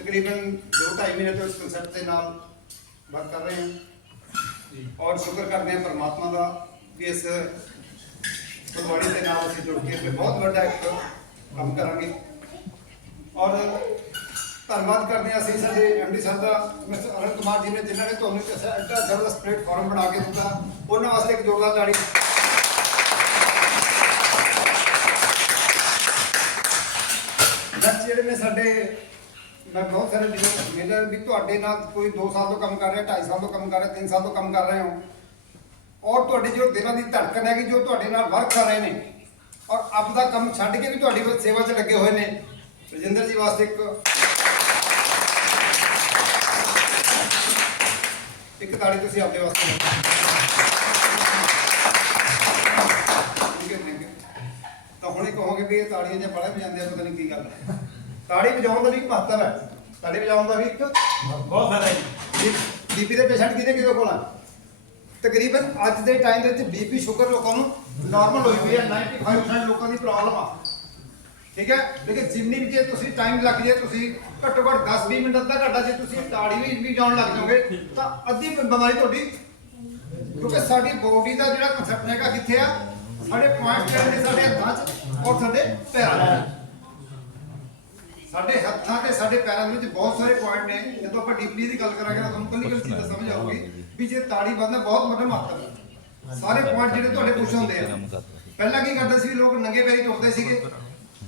ਤਕਰੀਬਨ 2.5 ਮਹੀਨੇ ਤੋਂ ਇਸ ਕਨਸੈਪਟ ਦੇ ਨਾਲ ਵਰਕ ਕਰ ਰਹੇ ਹਾਂ। ਔਰ ਸ਼ੁਕਰ ਕਰਦੇ ਹਾਂ ਪਰਮਾਤਮਾ ਦਾ ਕਿ ਇਸ ਫੁਲਵਾੜੀ ਦੇ ਨਾਲ ਅਸੀਂ ਜੁੜ ਕੇ ਇੱਕ ਬਹੁਤ ਵੱਡਾ ਇੱਕ ਕੰਮ ਕਰਾਂਗੇ। ਔਰ ਧੰਨਵਾਦ ਕਰਦੇ ਹਾਂ ਅਸੀਂ ਸਾਡੇ ਐਮਡੀ ਸਾਹਿਬ ਦਾ ਮਿਸਟਰ ਅਰੁਣ ਕੁਮਾਰ ਜੀ ਨੇ ਜਿਨ੍ਹਾਂ ਨੇ ਤੁਹਾਨੂੰ ਇੱਕ ਐਡਾ ਜ਼ਬਰਦਸਤ ਪਲੇਟਫਾਰਮ ਬਣਾ ਕੇ ਦਿੱਤਾ। ਉਹਨਾਂ ਵਾਸਤੇ ਇੱਕ ਜ਼ੋਰਦਾਰ ਤਾੜੀ ਜਿਹੜੇ ਨੇ ਸਾਡੇ ਮੈਂ ਬਹੁਤ ਸਾਰੇ ਜਿਹੜੇ ਮਿਲਰ ਵੀ ਤੁਹਾਡੇ ਨਾਲ ਕੋਈ 2 ਸਾਲ ਤੋਂ ਕੰਮ ਕਰ ਰਿਹਾ 2.5 ਸਾਲ ਤੋਂ ਕੰਮ ਕਰ ਰਿਹਾ 3 ਸਾਲ ਤੋਂ ਕੰਮ ਕਰ ਰਹੇ ਹੋ। ਔਰ ਤੁਹਾਡੀ ਜੋ ਦਿਲਾਂ ਦੀ ਧੜਕਣ ਹੈਗੀ, ਜੋ ਤੁਹਾਡੇ ਨਾਲ ਵਰਕ ਕਰ ਰਹੇ ਨੇ, ਔਰ ਆਪਦਾ ਕੰਮ ਛੱਡ ਕੇ ਵੀ ਤੁਹਾਡੀ ਸੇਵਾ 'ਚ ਲੱਗੇ ਹੋਏ ਨੇ। ਰਜਿੰਦਰ ਜੀ ਵਾਸਤੇ ਇੱਕ ਇੱਕ ਤਾੜੀ ਤੁਸੀਂ ਆਪਣੇ ਵਾਸਤੇ ਤਾਂ ਹੁਣੇ ਕਹੋਗੇ ਵੀ ਇਹ ਤਾੜੀਆਂ ਜੇ ਬੜਾ ਵਜਾਉਂਦੇ ਆ ਪਤਾ ਨਹੀਂ ਕੀ ਗੱਲ ਹੈ। ਤਾੜੀ ਵਜਾਉਣ ਦਾ ਵੀ ਇੱਕ ਮਹੱਤਵ ਹੈ। ਤਾੜੀ ਵਜਾਉਣ ਦਾ ਵੀ ਇੱਕ ਬਹੁਤ ਫਾਇਦਾ ਹੈ। ਬੀਪੀ ਦੇ ਪੇਸ਼ੈਂਟ ਕਿਹਦੇ ਕਿਹਦੇ ਕੋਲ ਆ? ਤਕਰੀਬਨ ਅੱਜ ਦੇ ਟਾਈਮ ਦੇ ਵਿੱਚ ਬੀਪੀ ਸ਼ੂਗਰ ਲੋਕਾਂ ਨੂੰ ਨਾਰਮਲ ਹੋਈ ਹੋਈ ਹੈ। 95% ਲੋਕਾਂ ਦੀ ਪ੍ਰੋਬਲਮ ਆ। ਠੀਕ ਹੈ? ਲੇਕਿਨ ਜਿੰਨੀ ਵੀ ਜੇ ਤੁਸੀਂ ਟਾਈਮ ਲੱਗ ਜੇ ਤੁਸੀਂ ਘੱਟੋ ਘੱਟ 10 20 ਮਿੰਟ ਅੱਧਾ ਘੰਟਾ ਜੇ ਤੁਸੀਂ ਤਾੜੀ ਵੀ ਵੀ ਜਾਣ ਲੱਗ ਜਾਓਗੇ ਤਾਂ ਅੱਧੀ ਬਿਮਾਰੀ ਤੁਹਾਡੀ ਕਿਉਂਕਿ ਸਾਡੀ ਬੋਡੀ ਦਾ ਜਿਹੜਾ ਕਨਸੈਪਟ ਹੈਗਾ ਕਿੱਥੇ ਆ? ਸਾਡੇ ਪੁਆਇੰਟ ਜਿਹੜੇ ਨੇ ਸਾਡੇ ਹੱਥਾਂ 'ਚ ਔਰ ਸਾਡੇ ਪੈਰਾਂ 'ਚ। ਸਾਡੇ ਹੱਥਾਂ ਤੇ ਸਾਡੇ ਪੈਰਾਂ ਦੇ ਵਿੱਚ ਬਹੁਤ ਸਾਰੇ ਪੁਆਇੰਟ ਨੇ। ਜਦੋਂ ਆਪਾਂ ਡੀਪਲੀ ਦੀ ਗੱਲ ਕਰਾਂਗੇ ਤਾਂ ਤੁਹਾਨੂੰ ਕੱਲੀ ਕੱਲੀ ਚੀਜ਼ ਸਮਝ ਆਊਗੀ ਵੀ ਜੇ ਤਾੜੀ ਬੰਨ੍ਹਣਾ ਬਹੁਤ ਵੱਡਾ ਮਹੱਤਵ ਹੈ। ਸਾਰੇ ਪੁਆਇੰਟ ਜਿਹੜੇ ਤੁਹਾਡੇ ਪੁੱਛ ਹੁੰਦੇ ਆ। ਪਹਿਲਾਂ ਕੀ ਕਰਦੇ ਸੀ? ਲੋਕ ਨੰਗੇ ਪੈਰੀ ਤੁਰਦੇ ਸੀਗੇ।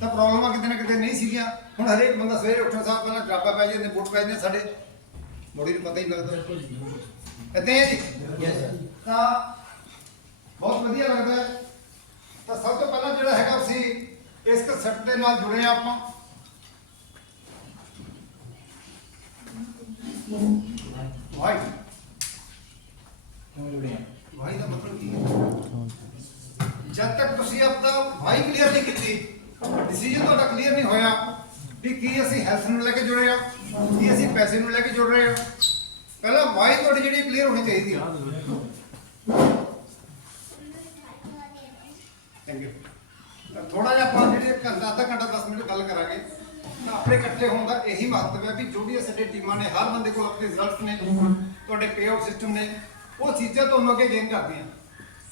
ਤਾਂ ਪ੍ਰੋਬਲਮਾਂ ਕਿਤੇ ਨਾ ਕਿਤੇ ਨਹੀਂ ਸੀਗੀਆਂ। ਹੁਣ ਹਰੇਕ ਬੰਦਾ ਸਵੇਰੇ ਉੱਠਣ ਸਾਰ ਪਹਿਲਾਂ ਜਰਾਬਾ ਪੈ ਜਾਂਦੇ ਬੂਟ ਪੈ ਜਾਂਦੇ ਸਾਡੇ ਬੋਡੀ ਨੂੰ ਪਤਾ ਹੀ ਨਹੀਂ ਲੱਗਦਾ। ਇੱਦਾਂ ਹੈ ਜੀ? ਤਾਂ ਬਹੁਤ ਵਧੀਆ ਲੱਗਦਾ ਤਾਂ ਸਭ ਤੋਂ ਪਹਿਲਾਂ ਜਿਹੜਾ ਹੈਗਾ ਅਸੀਂ ਇਸ ਕਨਸੈਪਟ ਦੇ ਨਾਲ ਜੁੜੇ ਆ ਆਪਾਂ ਵਾਈ ਵਾਈ ਦਾ ਮਤਲਬ ਕੀ ਹੈ? ਜਦ ਤੱਕ ਤੁਸੀਂ ਆਪਦਾ ਵਾਈ ਕਲੀਅਰ ਨਹੀਂ ਕੀਤੀ ਡਿਸੀਜਨ ਤੁਹਾਡਾ ਕਲੀਅਰ ਨਹੀਂ ਹੋਇਆ ਵੀ ਕੀ ਅਸੀਂ ਹੈਲਥ ਨੂੰ ਲੈ ਕੇ ਜੁੜੇ ਆ, ਕੀ ਅਸੀਂ ਪੈਸੇ ਨੂੰ ਲੈ ਕੇ ਜੁੜ ਰਹੇ ਆ। ਪਹਿਲਾਂ ਵਾਈ ਤੁਹਾਡੀ ਜਿਹੜੀ ਕਲੀਅਰ ਹੋਣੀ ਚਾਹੀਦੀ ਆ। ਥੈਂਕ ਯੂ ਥੋੜਾ ਜਿਹਾ ਆਪਾਂ ਜਿਹੜੇ ਘੰਟਾ, ਅੱਧਾ ਘੰਟਾ 10 ਮਿੰਟ ਗੱਲ ਕਰਾਂਗੇ। ਤਾਂ ਆਪਣੇ ਇਕੱਠੇ ਹੋਣ ਦਾ ਇਹੀ ਮਹੱਤਵ ਹੈ ਵੀ ਜੋ ਵੀ ਸਾਡੇ ਟੀਮਾਂ ਨੇ, ਹਰ ਬੰਦੇ ਕੋਲ ਆਪਣੇ ਰਿਜ਼ਲਟਸ ਨੇ, ਤੁਹਾਡੇ ਪੇਆਊਟ ਸਿਸਟਮ ਨੇ, ਉਹ ਚੀਜ਼ਾਂ ਤੁਹਾਨੂੰ ਅੱਗੇ ਗੇਨ ਕਰਦੀਆਂ।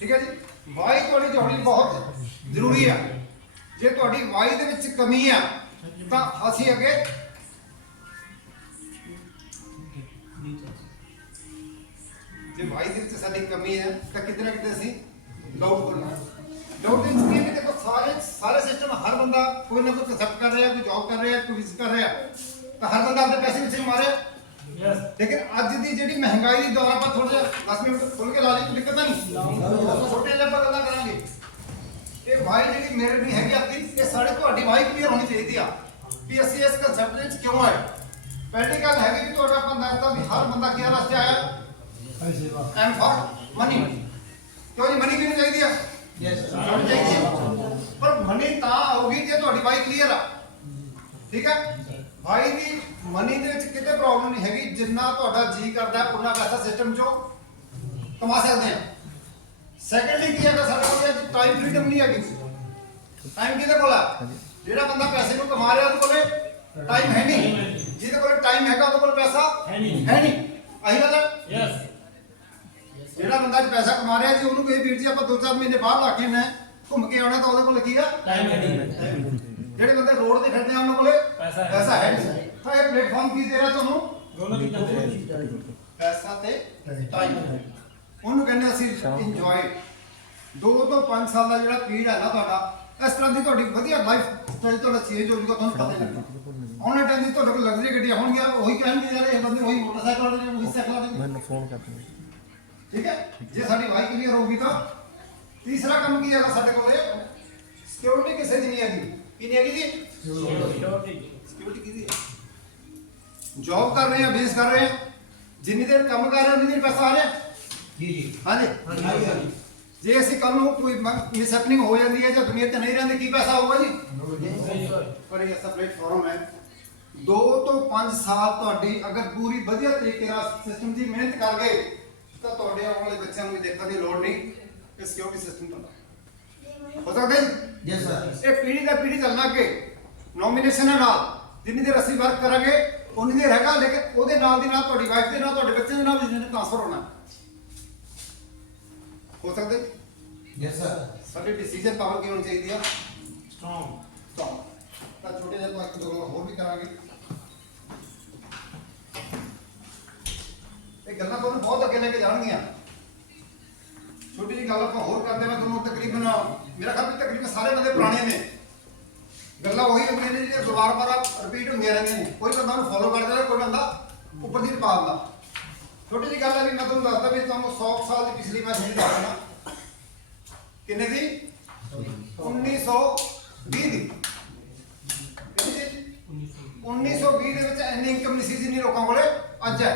ਠੀਕ ਹੈ ਜੀ? ਵਾਈ ਤੁਹਾਡੀ ਜੋੜੀ ਬਹੁਤ ਜ਼ਰੂਰੀ ਆ। ਜੇ ਤੁਹਾਡੀ ਵਾਈ ਦੇ ਵਿੱਚ ਕਮੀ ਆ, ਤਾਂ ਅਸੀਂ ਅੱਗੇ ਜੇ ਵਾਈ ਦੇ ਵਿੱਚ ਸਾਡੀ ਕਮੀ ਹੈ, ਤਾਂ ਕਿਤੇ ਨਾ ਕਿਤੇ ਅਸੀਂ? ਡਾਊਟ ਕਰਨਾ। ਡਾਊਟ ਇਨ ਕੀ ਸਾਰੇ ਸਾਰੇ ਸਿਸਟਮ ਹਰ ਬੰਦਾ ਕੋਈ ਨਾ ਕੋਈ ਕਨਸੈਪਟ ਕਰ ਰਿਹਾ ਕੋਈ ਜੌਬ ਕਰ ਰਿਹਾ ਕੋਈ ਬਿਜ਼ਨਸ ਕਰ ਰਿਹਾ ਤਾਂ ਹਰ ਬੰਦਾ ਆਪਣੇ ਪੈਸੇ ਵਿੱਚ ਮਾਰੇ। ਯੈਸ ਲੇਕਿਨ ਅੱਜ ਦੀ ਜਿਹੜੀ ਮਹਿੰਗਾਈ ਦੀ ਦੌਰ ਆਪਾਂ ਥੋੜਾ ਜਿਹਾ 10 ਮਿੰਟ ਖੁੱਲ ਕੇ ਲਾ ਲਈ ਕੋਈ ਦਿੱਕਤ ਤਾਂ ਨਹੀਂ? ਆਪਾਂ ਛੋਟੇ ਜਿਹੇ ਆਪਾਂ ਗੱਲਾਂ ਕਰਾਂਗੇ। ਇਹ ਵਾਈ ਜਿਹੜੀ ਮੇਰੇ ਨਹੀਂ ਹੈਗੀ ਆਪਣੀ ਇਹ ਸਾਡੇ ਤੁਹਾਡੀ ਵਾਈ ਕਲੀਅਰ ਹੋਣੀ ਚਾਹੀਦੀ ਆ ਵੀ ਅਸੀਂ ਇਸ ਕਨਸੈਪਟ ਵਿੱਚ ਕਿਉਂ ਆਏ? ਪਹਿਲੀ ਗੱਲ ਹੈਗੀ ਕਿ ਤੁਹਾਡਾ ਬੰਦਾ ਤਾਂ ਵੀ ਹਰ ਬੰਦਾ ਕਿਹੜਾ ਵਾਸਤੇ ਆਇਆ? ਐਮ ਫॉर ਮਨੀ ਕਿਉਂ ਜੀ ਮਨੀ ਕਿਹਨੂੰ ਚਾਹੀਦੀ ਆ? ਯੈਸ ਹੋਣੀ ਚਾਹੀਦੀ ਮਨੀ ਤਾਂ ਆਊਗੀ ਜੇ ਤੁਹਾਡੀ ਵਾਈ ਕਲੀਅਰ ਆ। ਠੀਕ ਹੈ? ਵਾਈ ਦੀ ਮਨੀ ਦੇ ਵਿੱਚ ਕਿਤੇ ਪ੍ਰੋਬਲਮ ਨਹੀਂ ਹੈਗੀ ਜਿੰਨਾ ਤੁਹਾਡਾ ਜੀ ਕਰਦਾ ਉਹਨਾਂ ਪੈਸਾ ਸਿਸਟਮ ਚੋਂ ਕਮਾ ਸਕਦੇ ਆ ਸੈਕੰਡਲੀ ਕੀ ਹੈਗਾ ਸਾਡੇ ਕੋਲ? ਟਾਈਮ ਫ੍ਰੀडम ਨਹੀਂ ਹੈਗੀ। ਟਾਈਮ ਕਿਹਦੇ ਕੋਲ ਆ? ਜਿਹੜਾ ਬੰਦਾ ਪੈਸੇ ਨੂੰ ਕਮਾ ਰਿਹਾ ਉਹਦੇ ਕੋਲੇ ਟਾਈਮ ਹੈ ਨਹੀਂ। ਜਿਹਦੇ ਕੋਲ ਟਾਈਮ ਹੈਗਾ ਉਹਦੇ ਕੋਲ ਪੈਸਾ ਹੈ ਨਹੀਂ। ਹੈ ਨਹੀਂ। ਆਹੀ ਗੱਲ ਹੈ। ਯੈਸ ਜਿਹੜਾ ਬੰਦਾ ਅੱਜ ਪੈਸਾ ਕਮਾ ਰਿਹਾ ਜੀ ਉਹਨੂੰ ਕਹੇ ਵੀਰ ਜੀ ਆਪਾਂ ਦੋ ਚਾਰ ਮਹੀਨੇ ਬਾਹਰ ਲਾ ਕੇ ਆਉਣਾ ਹੈ, ਘੁੰਮ ਕੇ ਆਉਣਾ ਤਾਂ ਉਹਦੇ ਕੋਲ ਕੀ ਆ? ਟਾਈਮ ਹੈ ਨਹੀਂ। ਜਿਹੜੇ ਬੰਦੇ ਰੋਡ ਤੇ ਫਿਰਦੇ ਆ ਉਹਨਾਂ ਕੋਲੇ ਪੈਸਾ ਹੈ। ਪੈਸਾ ਹੈ ਨਹੀਂ। ਤਾਂ ਇਹ ਪਲੇਟਫਾਰਮ ਕੀ ਦੇ ਰਿਹਾ ਤੁਹਾਨੂੰ? ਦੋਨੋਂ ਚੀਜ਼ਾਂ ਦੇ ਪੈਸਾ ਤੇ ਟਾਈਮ ਉਹਨੂੰ ਕਹਿੰਦੇ ਅਸੀਂ ਇੰਜੋਏ 2 ਤੋਂ 5 ਸਾਲ ਦਾ ਜਿਹੜਾ ਪੀਰੀਅਡ ਹੈ ਨਾ ਤੁਹਾਡਾ ਇਸ ਤਰ੍ਹਾਂ ਦੀ ਤੁਹਾਡੀ ਵਧੀਆ ਲਾਈਫ ਸਟਾਈਲ ਤੁਹਾਡਾ ਚੇਂਜ ਹੋ ਜਾਊਗਾ ਤੁਹਾਨੂੰ ਪਤਾ ਹੀ ਲੱਗਣਾ ਆਉਣੇ ਟਾਈਮ ਦੀ ਤੁਹਾਡੇ ਕੋਲ ਲਗਜ਼ਰੀ ਗੱਡੀਆਂ ਹੋਣਗੀਆਂ ਉਹੀ ਕਹਿਣਗੇ ਯਾਰ ਇਹ ਬੰਦੇ ਉਹੀ ਮੋਟਰਸਾਈਕਲ ਵਾਲੇ ਨੇ ਉਹੀ ਸਾਈਕਲ ਵਾਲੇ ਨੇ। ਮੈਨੂੰ ਫੋਨ ਕਰ ਦਿਓ। ਠੀਕ ਹੈ? ਜੇ ਸਾਡੀ ਵਾਈ ਕਲੀਅਰ ਹੋਊਗੀ ਤਾਂ ਤੀਸਰਾ ਕੰਮ ਕੀ ਹੈਗਾ ਸਾਡੇ ਕੋਲੇ? ਸਿਕਿਉਰਿਟੀ ਕਿਸੇ ਦੀ ਨਹੀਂ ਹੈਗੀ। ਕੀ ਨਹੀਂ ਹੈਗੀ ਜੀ? ਸਿਕਿਉਰਿਟੀ ਕਿਹਦੀ ਹੈ? ਜੌਬ ਕਰ ਰਹੇ ਆ ਬਿਜ਼ਨਸ ਕਰ ਰਹੇ ਆ ਜਿੰਨੀ ਦੇਰ ਕੰਮ ਕਰ ਰਹੇ ਉਨੀ ਦੇਰ ਪੈਸਾ ਆ ਰਿਹਾ? ਜੀ ਜੀ। ਹਾਂਜੀ? ਜੇ ਅਸੀਂ ਕੱਲ ਨੂੰ ਕੋਈ ਮਿਸ ਹੈਪਨਿੰਗ ਹੋ ਜਾਂਦੀ ਹੈ ਜਾਂ ਦੁਨੀਆ ਤੇ ਨਹੀਂ ਰਹਿੰਦੇ ਕੀ ਪੈਸਾ ਆਊਗਾ ਜੀ? ਪਰ ਇਹ ਐਸਾ ਪਲੇਟਫਾਰਮ ਹੈ। 2 ਤੋਂ 5 ਸਾਲ ਤੁਹਾਡੀ ਅਗਰ ਪੂਰੀ ਵਧੀਆ ਤਰੀਕੇ ਨਾਲ ਸਿਸਟਮ ਦੀ ਮਿਹਨਤ ਕਰ ਗਏ ਤਾਂ ਤੁਹਾਡੇ ਆਉਣ ਵਾਲੇ ਬੱਚਿਆਂ ਨੂੰ ਦੇਖਣ ਦੀ ਲੋੜ ਨਹੀਂ। ਕਿ ਸਿਕਿਉਰਿਟੀ ਸਿਸਟਮ ਤੁਹਾਡਾ ਹੋ ਸਕਦਾ ਜੀ ਯੈਸ ਸਰ ਇਹ ਪੀੜੀ ਦਾ ਪੀੜੀ ਚੱਲਣਾ ਅੱਗੇ। ਨੋਮੀਨੇਸ਼ਨ ਨਾਲ। ਜਿੰਨੀ ਦੇਰ ਅਸੀਂ ਵਰਕ ਕਰਾਂਗੇ ਉਨੀ ਦੇਰ ਹੈਗਾ ਲੇਕਿਨ ਉਹਦੇ ਨਾਲ ਦੀ ਨਾਲ ਤੁਹਾਡੀ ਵਾਈਫ ਦੇ ਨਾਲ ਤੁਹਾਡੇ ਬੱਚੇ ਦੇ ਨਾਲ ਬਿਜ਼ਨਸ ਟ੍ਰਾਂਸਫਰ ਹੋਣਾ। ਹੋ ਸਕਦਾ? ਯੈਸ ਸਰ ਸਾਡੀ ਡਿਸੀਜਨ ਪਾਵਰ ਕੀ ਹੋਣੀ ਚਾਹੀਦੀ ਆ? ਸਟਰੋਂਗ ਤਾਂ ਤਾਂ ਛੋਟੇ ਜਿਹੇ ਤੋਂ ਇੱਕ ਦੋ ਗੱਲਾਂ ਹੋਰ ਵੀ ਕਰਾਂਗੇ। ਇਹ ਗੱਲਾਂ ਤੁਹਾਨੂੰ ਬਹੁਤ ਅੱਗੇ ਲੈ ਕੇ ਜਾਣਗੀਆਂ। ਛੋਟੀ ਜਿਹੀ ਗੱਲ ਆਪਾਂ ਹੋਰ ਕਰਦੇ ਮੈਂ ਤੁਹਾਨੂੰ ਤਕਰੀਬਨ, ਮੇਰਾ ਖਿਆਲ ਵੀ ਤਕਰੀਬਨ ਸਾਰੇ ਬੰਦੇ ਪੁਰਾਣੇ ਨੇ। ਗੱਲਾਂ ਉਹੀ ਹੁੰਦੀਆਂ ਨੇ ਜਿਹੜੀਆਂ ਦੁਬਾਰਾ ਬਾਰਾ ਰਿਪੀਟ ਹੁੰਦੀਆਂ ਰਹਿੰਦੀਆਂ ਨੇ। ਕੋਈ ਬੰਦਾ ਉਹਨੂੰ ਫੋਲੋ ਕਰਦਾ ਜਾਂਦਾ ਕੋਈ ਬੰਦਾ ਉੱਪਰ ਦੀ ਪਾ ਦਿੰਦਾ। ਛੋਟੀ ਜਿਹੀ ਗੱਲ ਹੈ ਵੀ ਮੈਂ ਤੁਹਾਨੂੰ ਦੱਸਦਾ ਵੀ ਤੁਹਾਨੂੰ 100 ਸਾਲ ਦੀ ਪਿਛਲੀ ਮੈਂ ਤੁਹਾਨੂੰ ਦੱਸ ਦਿੰਦਾ ਕਿੰਨੇ ਦੀ? 1920 ਦੀ। ਕਿੰਨੀ ਦੀ? 1920 ਦੇ ਵਿੱਚ ਇੰਨੀ ਇਨਕਮ ਨਹੀਂ ਸੀ ਜਿੰਨੀ ਲੋਕਾਂ ਕੋਲੇ। ਅੱਜ ਹੈ।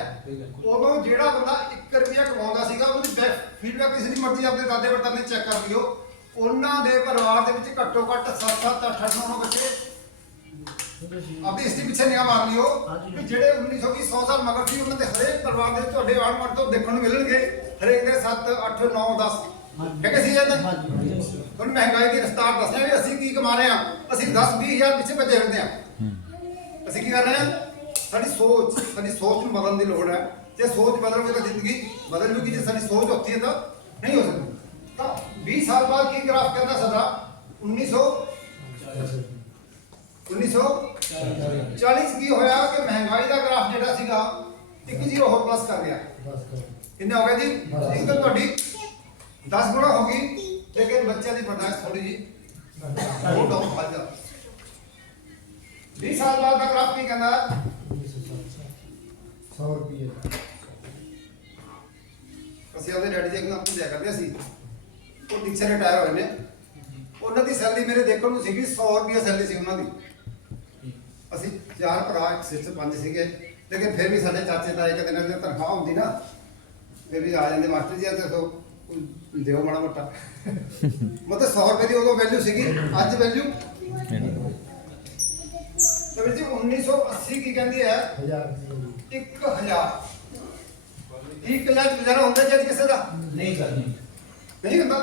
ਉਦੋਂ ਜਿਹੜਾ ਬੰਦਾ 1 ਰੁਪਿਆ ਕਮਾਉਂਦਾ ਸੀਗਾ ਉਹਦੀ ਫੀਡਬੈਕ ਕਿਸੇ ਦੀ ਮਰਜ਼ੀ ਆਪਣੇ ਦਾਦੇ ਪੜਦਾਦੇ ਚੈੱਕ ਕਰ ਲਿਓ ਉਹਨਾਂ ਦੇ ਪਰਿਵਾਰ ਦੇ ਵਿੱਚ ਘੱਟੋ ਘੱਟ 7 7 8 8 9 ਬੱਚੇ ਆਪਣੀ ਹਿਸਟਰੀ ਪਿੱਛੇ ਨਿਗਾਹ ਮਾਰ ਲਿਓ ਕਿ ਜਿਹੜੇ 1920 100 ਸਾਲ ਮਗਰ ਸੀ ਉਹਨਾਂ ਦੇ ਹਰੇਕ ਪਰਿਵਾਰ ਦੇ ਵਿੱਚ ਤੁਹਾਡੇ ਆੜ ਮੜ ਤੋਂ ਦੇਖਣ ਨੂੰ ਮਿਲਣਗੇ। ਹਰੇਕ ਦੇ 7 8 9 10 ਹੈਗੇ ਸੀ ਇਹ ਤਾਂ ਤੁਹਾਨੂੰ ਮਹਿੰਗਾਈ ਦੀ ਰਫਤਾਰ ਦੱਸਿਆ ਵੀ ਅਸੀਂ ਕੀ ਕਮਾ ਰਹੇ ਹਾਂ? ਅਸੀਂ 10 20 ਹਜ਼ਾਰ ਪਿੱਛੇ ਭੱਜੇ ਫਿਰਦੇ ਹਾਂ। ਅਸੀਂ ਕੀ ਕਰ ਰਹੇ ਹਾਂ? ਸਾਡੀ ਸੋਚ ਸਾਡੀ ਸੋਚ ਨੂੰ ਬਦਲਣ ਦੀ ਲੋੜ ਹੈ। ਜੇ ਸੋਚ ਬਦਲੋਗੇ ਤਾਂ ਜ਼ਿੰਦਗੀ ਬਦਲ ਜੂਗੀ ਜੇ ਸਾਡੀ ਸੋਚ ਹੁੰਦੀ ਹੈ ਤਾਂ ਨਹੀਂ ਹੋ ਸਕਦੀ। ਤਾਂ 20 ਸਾਲ ਬਾਅਦ ਕੀ ਗ੍ਰਾਫ ਕਹਿੰਦਾ ਸਦਾ 1900 1940 ਕੀ ਹੋਇਆ ਕਿ ਮਹਿੰਗਾਈ ਦਾ ਗ੍ਰਾਫ ਜਿਹੜਾ ਸੀਗਾ ਇੱਕ ਜ਼ੀਰੋ ਹੋਰ ਪਲੱਸ ਕਰ ਗਿਆ। ਕਿੰਨਾ ਹੋ ਗਿਆ ਜੀ? ਇਨਕਮ ਤੁਹਾਡੀ? 10 ਗੁਣਾ ਹੋ ਗਈ। ਲੇਕਿਨ ਬੱਚਿਆਂ ਦੀ ਬਰਦਾਸ਼ਤ ਥੋੜੀ ਜੀ। ਉਹ ਡਾਊਨ ਜਾ 20 ਸਾਲ ਬਾਅਦ ਦਾ ਗ੍ਰਾਫ ਕੀ ਕਹਿੰਦਾ? ਸੌ ਰੁਪਏ ਅਸੀਂ ਆਪਦੇ ਡੈਡੀ ਜੀ ਨੂੰ ਪੁੱਛਿਆ ਕਰਦੇ ਸੀ ਉਹ ਟੀਚਰ ਰਿਟਾਇਰ ਹੋਏ ਨੇ। ਉਹਨਾਂ ਦੀ ਸੈਲਰੀ ਮੇਰੇ ਦੇਖਣ ਨੂੰ ਸੀਗੀ 100 ਰੁਪਏ ਸੈਲਰੀ ਸੀ ਉਹਨਾਂ ਦੀ। ਅਸੀਂ ਚਾਰ ਭਰਾ ਇੱਕ ਸਿਸਟਰ ਪੰਜ ਸੀਗੇ। ਲੇਕਿਨ ਫਿਰ ਵੀ ਸਾਡੇ ਚਾਚੇ ਤਾਏ ਕਦੇ ਨਾ ਕਦੇ ਤਨਖਾਹ ਹੁੰਦੀ ਨਾ ਫਿਰ ਵੀ ਆ ਜਾਂਦੇ ਮਾਸਟਰ ਜੀ ਤੇ ਤੋਂ ਦਿਓ ਮਾੜਾ ਮੋਟਾ। ਮਤਲਬ 100 ਰੁਪਏ ਦੀ ਉਦੋਂ ਵੈਲਿਊ ਸੀਗੀ ਅੱਜ ਵੈਲਿਊ ਤੇ ਵੀਰ ਜੀ 1980 ਕੀ ਕਹਿੰਦੀ ਹੈ? 1000 ਇੱਕ ਹਜ਼ਾਰ। ਚ ਗੁਜ਼ਾਰਾ ਹੁੰਦਾ ਜਦ ਕਿਸੇ ਦਾ? ਨਹੀਂ ਸਰ ਨਹੀਂ। ਹੁੰਦਾ।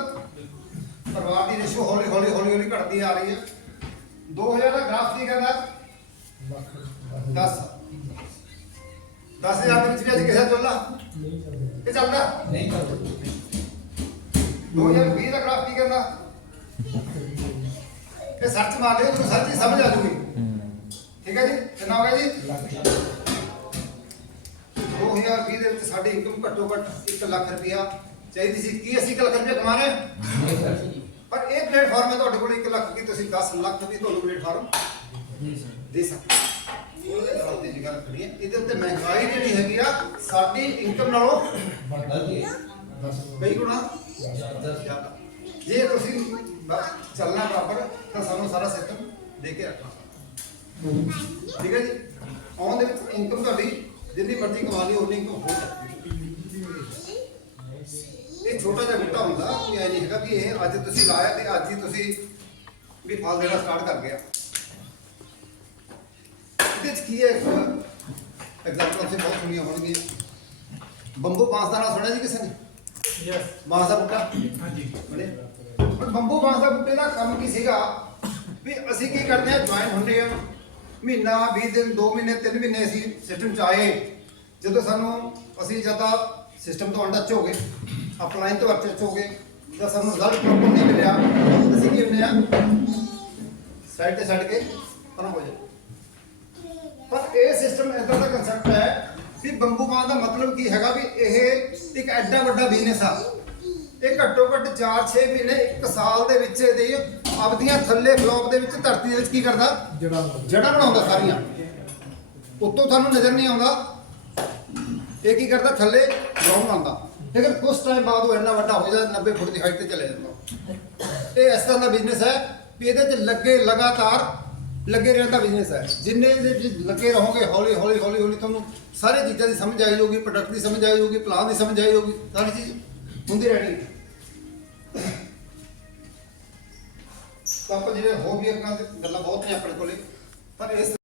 ਪਰਿਵਾਰ ਦੀ ਰੇਸ਼ੋ ਹੌਲੀ ਹੌਲੀ ਹੌਲੀ ਹੌਲੀ ਘਟਦੀ ਆ ਰਹੀ ਹੈ। 2000 ਦਾ ਗ੍ਰਾਫ ਕੀ ਕਹਿੰਦਾ? ਲੱਖ। 10 10000 ਦੇ ਵਿੱਚ ਵੀ ਅੱਜ ਕਿਸੇ ਚੱਲਦਾ? ਚੱਲਦਾ। ਇਹ ਚੱਲਦਾ? ਨਹੀਂ ਕਰਦੇ 2020 ਦਾ ਗ੍ਰਾਫ ਕੀ ਕਹਿੰਦਾ? ਇਹ ਸਰਚ ਮਾਰ ਲਿਓ ਤੁਹਾਨੂੰ ਸਰਚ ਹੀ ਸਮਝ ਆ ਜੂਗੀ। ਠੀਕ ਹੈ ਜੀ? ਕਿੰਨਾ ਹੋ ਗਿਆ ਜੀ? ਲੱਖ। 2020 ਦੇ ਵਿੱਚ ਸਾਡੀ ਇਨਕਮ ਘੱਟੋ ਘੱਟ 1 ਲੱਖ ਰੁਪਇਆ ਚਾਹੀਦੀ ਸੀ। ਕੀ ਅਸੀਂ 1 ਲੱਖ ਰੁਪਇਆ ਕਮਾ ਰਹੇ ਹਾਂ? ਪਰ ਇਹ ਪਲੇਟਫਾਰਮ ਹੈ ਤੁਹਾਡੇ ਕੋਲ 1 ਲੱਖ ਕੀ ਤੁਸੀਂ 10 ਲੱਖ ਵੀ ਤੁਹਾਨੂੰ ਪਲੇਟਫਾਰਮ ਦੇ ਸਕਦੇ ਹੋ। ਉਹਦੇ ਨਾਲ ਦੀ ਗੱਲ ਕਰੀਏ ਇਹਦੇ ਉੱਤੇ ਮਹਿੰਗਾਈ ਜਿਹੜੀ ਹੈਗੀ ਆ ਸਾਡੀ ਇਨਕਮ ਨਾਲੋਂ ਗਲਤੀ ਹੈ 10 ਕਈ ਗੁਣਾ ਜ਼ਿਆਦਾ। ਜੇ ਤੁਸੀਂ ਚੱਲਣਾ ਬਰਾਬਰ ਤਾਂ ਸਾਨੂੰ ਸਾਰਾ ਸਿਸਟਮ ਦੇ ਕੇ ਰੱਖਣਾ। ਠੀਕ ਹੈ ਜੀ? ਆਉਣ ਦੇ ਵਿੱਚ ਇਨਕਮ ਤੁਹਾਡੀ ਜਿੰਨੀ ਮਰਜ਼ੀ ਕਮਾ ਲਈ ਉਨੀ ਇਨਕਮ ਹੋ ਸਕਦੀ ਹੈ। ਇਹ ਛੋਟਾ ਜਿਹਾ ਬੂਟਾ ਹੁੰਦਾ ਕੋਈ ਐ ਨਹੀਂ ਹੈਗਾ ਵੀ ਇਹ ਅੱਜ ਤੁਸੀਂ ਲਾਇਆ ਤੇ ਅੱਜ ਹੀ ਤੁਸੀਂ ਵੀ ਫਲ ਦੇਣਾ ਸਟਾਰਟ ਕਰ ਗਿਆ। ਇਹਦੇ ਚ ਕੀ ਹੈ ਐਗਜ਼ਾਮਪਲ ਅਸੀਂ ਬਹੁਤ ਸੁਣੀਆਂ ਹੋਣਗੀਆਂ। ਬੰਬੂ ਬਾਂਸ ਦਾ ਨਾਮ ਸੁਣਿਆ ਜੀ ਕਿਸੇ ਨੇ? ਯੈਸ ਬਾਂਸ ਦਾ ਬੂਟਾ? ਹਾਂਜੀ। ਹੁਣ ਬੰਬੂ ਬਾਂਸ ਦਾ ਬੂਟੇ ਦਾ ਕੰਮ ਕੀ ਸੀਗਾ? ਵੀ ਅਸੀਂ ਕੀ ਕਰਦੇ ਆ ਜੁਆਇਨ ਹੁੰਦੇ ਆ ਮਹੀਨਾ 20 ਦਿਨ 2 ਮਹੀਨੇ 3 ਮਹੀਨੇ ਅਸੀਂ ਸਿਸਟਮ ਚ ਆਏ। ਜਦੋਂ ਸਾਨੂੰ ਅਸੀਂ ਜਦ ਸਿਸਟਮ ਤੋਂ ਅੰਡਰ ਹੋ ਗਏ ਅਪਲਾਈਨ ਤੋਂ ਵਰਚ ਹੋ ਗਏ ਜਦ ਸਾਨੂੰ ਰਿਜ਼ਲਟ ਪ੍ਰੋਪਰ ਨਹੀਂ ਮਿਲਿਆ, ਅਸੀਂ ਕੀ ਹੁੰਦੇ ਆ। ਸਾਈਡ ਤੇ ਛੱਡ ਕੇ ਪਰਾਂ ਹੋ ਜਾਏ। ਪਰ ਇਹ ਸਿਸਟਮ ਇਦਾਂ ਦਾ ਕਨਸੈਪਟ ਹੈ ਵੀ ਬੰਬੂ ਬਾਂਸ ਦਾ ਮਤਲਬ ਕੀ ਹੈਗਾ ਵੀ ਇਹ ਇੱਕ ਐਡਾ ਵੱਡਾ ਬਿਜ਼ਨਸ ਆ। ਇਹ ਘੱਟੋ ਘੱਟ 4-6 ਮਹੀਨੇ 1 ਸਾਲ ਦੇ ਵਿੱਚ ਇਹਦੀ ਆਪਦੀਆਂ ਥੱਲੇ ਫਲੋਪ ਦੇ ਵਿੱਚ ਧਰਤੀ ਦੇ ਵਿੱਚ ਕੀ ਕਰਦਾ? ਜੜਾ ਜੜ੍ਹਾਂ ਬਣਾਉਂਦਾ। ਸਾਰੀਆਂ। ਉੱਤੋਂ ਤੁਹਾਨੂੰ ਨਜ਼ਰ ਨਹੀਂ ਆਉਂਦਾ। ਇਹ ਕੀ ਕਰਦਾ? ਥੱਲੇ ਗਰਾਉਂਡ ਬਣਾਉਂਦਾ। ਲੇਕਿਨ ਕੁਝ ਟਾਈਮ ਬਾਅਦ ਉਹ ਇੰਨਾ ਵੱਡਾ ਹੋ ਜਾਂਦਾ 90 ਫੁੱਟ ਦੀ ਹਾਈਟ ਤੇ ਚਲੇ ਜਾਂਦਾ। ਇਹ ਇਸ ਤਰ੍ਹਾਂ ਦਾ ਬਿਜ਼ਨਸ ਹੈ ਵੀ ਇਹਦੇ 'ਚ ਲੱਗੇ ਲਗਾਤਾਰ ਲੱਗੇ ਰਹਿਣ ਦਾ ਬਿਜ਼ਨਸ ਹੈ। ਜਿੰਨੇ ਇਹਦੇ ਵਿੱਚ ਲੱਗੇ ਰਹੋਗੇ ਹੌਲੀ ਹੌਲੀ ਹੌਲੀ ਹੌਲੀ ਤੁਹਾਨੂੰ ਸਾਰੇ ਚੀਜ਼ਾਂ ਦੀ ਸਮਝ ਆਈ ਜਾਊਗੀ ਪ੍ਰੋਡਕਟ ਦੀ ਸਮਝ ਆਈ ਜਾਊਗੀ ਪਲਾਨ ਦੀ ਸਮਝ ਆਈ ਜਾਊਗੀ ਸਾਰੀ ਚੀਜ਼ ਹੁੰਦੀ ਰਹਿਣੀ। ਤਾਂ ਆਪਾਂ ਜਿਹੜੇ ਹੋਰ ਵੀ ਆਪਣਾ ਗੱਲਾਂ ਬਹੁਤ ਨੇ ਆਪਣੇ ਕੋਲੇ ਪਰ ਇਸ